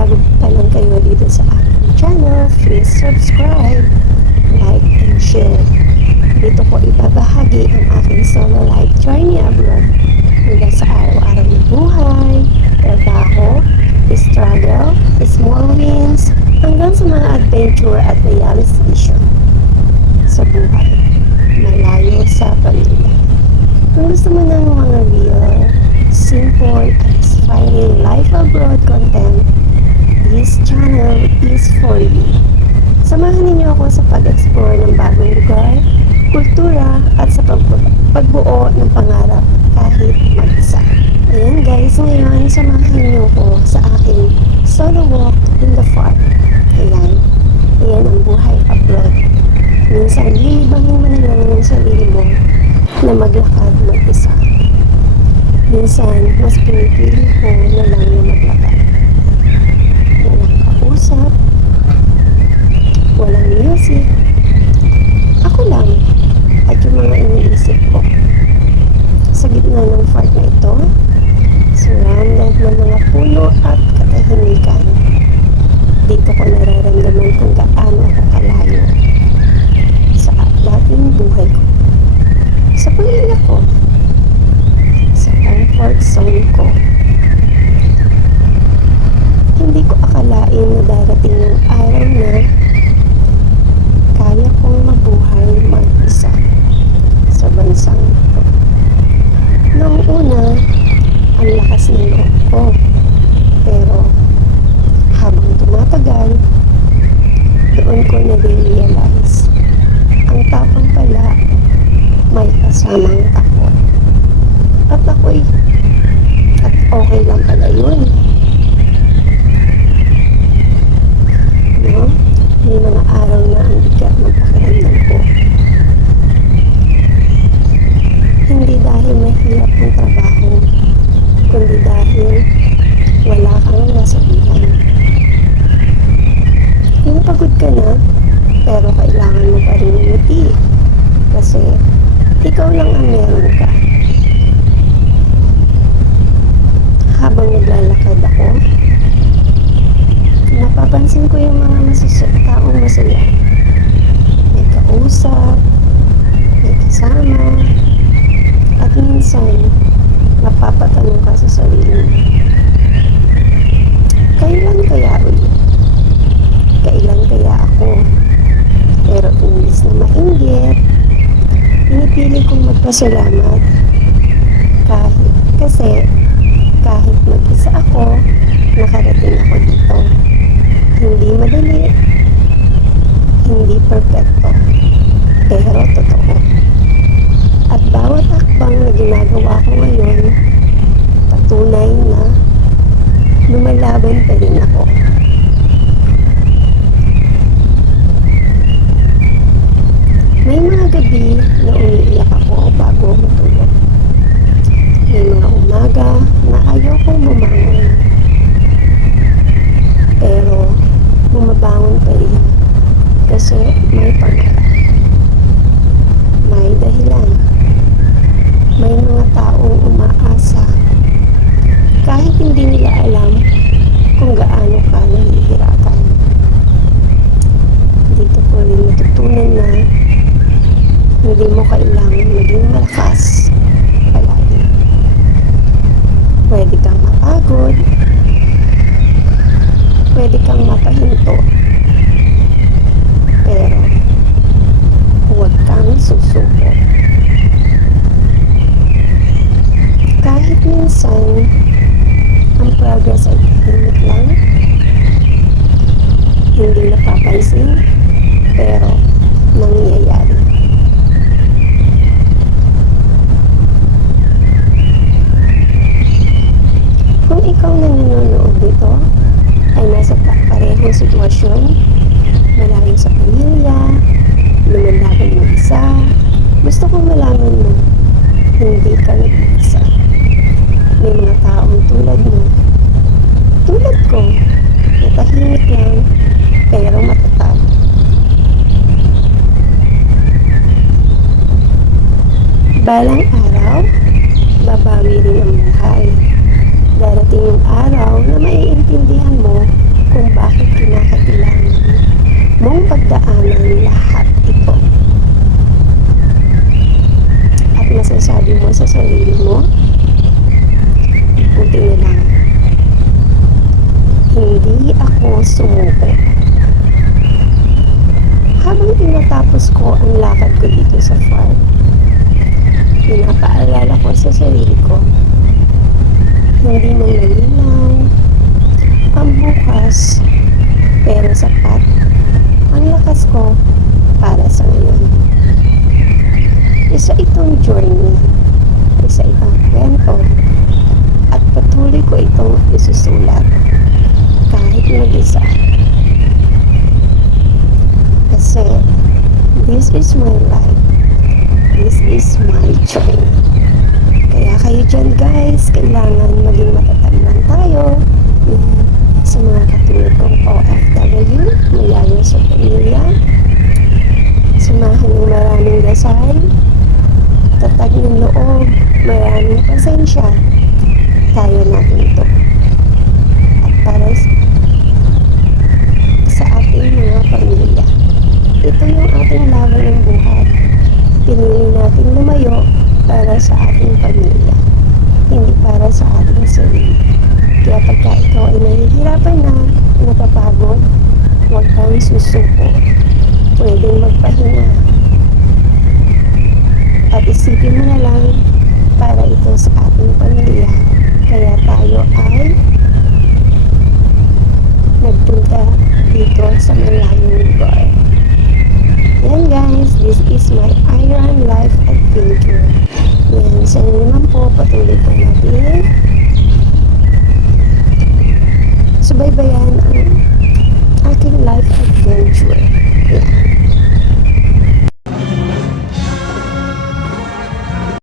bago pa lang kayo dito sa aking channel, please subscribe, like, and share. Dito ko ibabahagi ang aking solo life journey abroad mula sa araw-araw na buhay, trabaho, struggle, small wins, hanggang sa mga adventure at realization sa buhay, malayo sa pamilya. Kung gusto mo ng mga real, simple, at inspiring life abroad content, this channel is for you. Samahan ninyo ako sa pag-explore ng bagong lugar, kultura, at sa pagbuo ng pangarap kahit mag-isa. Ayan guys, ngayon samahan niyo ko sa aking solo walk in the park. Ayan ang buhay abroad. Minsan, lilibangin mo na lang yung sarili mo na maglakad mag-isa. Minsan, mas pinipili ko na lang na maglakad. Walang kausap, walang music, ako lang at yung mga iniisip ko. Sa gitna ng park na ito, surrounded ng mga puno at katahimikan, dito ko nararamdaman kung gaano ako kalayo sa dating buhay ko, sa pamilya ko, sa comfort zone ko. Hindi ko akalain na darating yung araw na kaya kong mabuhay mag-isa sa bansang ito. Noong una, ang lakas ng loob ko. Pero habang tumatagal, doon ko na-realize ang tapang pala may kasamang takot. At okay lang pala yun. No? May mga araw na ang bigat ng pakiramdam ko. Hindi dahil mahirap ang trabaho, kundi dahil wala kang nasabihan. Yung pagod ka na, pero kailangan mo pa rin umuti. Kasi ikaw lang ang meron ka. Habang naglalakad ako, napapansin ko yung mga taong masaya. May kausap, may kasama, at minsan, napapatanong ka sa sarili mo. Kailan kaya ulit? Kailan kaya ako? Pero imbis na mainggit, pinipili kong magpasalamat. Kasi kahit mag-isa ako, nakarating ako dito. Hindi madali, hindi perfecto, pero totoo. At bawat hakbang na ginagawa ko ngayon, patunay na lumalaban pa rin ako. May mga gabi na umiiyak ako bago matulog. May mga umaga na ayaw kong bumangon. Pero bumabangon pa rin kasi may pangarap. May dahilan. May mga taong umaasa kahit hindi nila alam kung gaano ka nahihirapan. Dito ko rin natutunan na hindi mo kailangan maging malakas palagi. Pwede kang mapagod, pwede kang mapahinto, pero huwag kang susuko. Kahit minsan ang progress ay tahimik lang, hindi napapansin, pero nangyayari. Kung ikaw na nanonood dito ay nasa parehong sitwasyon, malayo sa pamilya, lumalaban mag-isa, gusto kong malaman mo, hindi ka nag-iisa. May mga taong tulad mo, tulad ko, na tahimik lang, pero matatag. Balang araw, babawi rin ang buhay. Darating yung araw na maiintindihan mo hindi ako sumuko. Habang tinatapos ko ang lakad ko dito sa farm, pinapaalala ko sa sarili ko, hindi man malinaw ang bukas, pero sapat ang lakas ko para sa ngayon. Isa itong journey, isa itong kwento, at patuloy ko itong isusulat kahit mag-isa. Kasi this is my life, this is my journey. Kaya kayo dyan guys, kailangan maging matatag lang tayo. Sa mga katulad kong OFW, malayo sa pamilya, samahan ng maraming dasal, tatag ng loob, maraming pasensya, kaya natin ito. At para sa ating mga pamilya, ito yung ating laban ng buhay. Pinili natin lumayo para sa ating pamilya, hindi para sa ating sarili. Kaya pagka ikaw ay nahihirapan na, napapagod, huwag kang susuko. Pwedeng magpahinga. At isipin mo na lang para ito sa ating pamilya. Kaya tayo ay nagpunta dito sa malayong lugar. Yan guys, this is my Iron Life Adventure. Yan, sana naman po patuloy po natin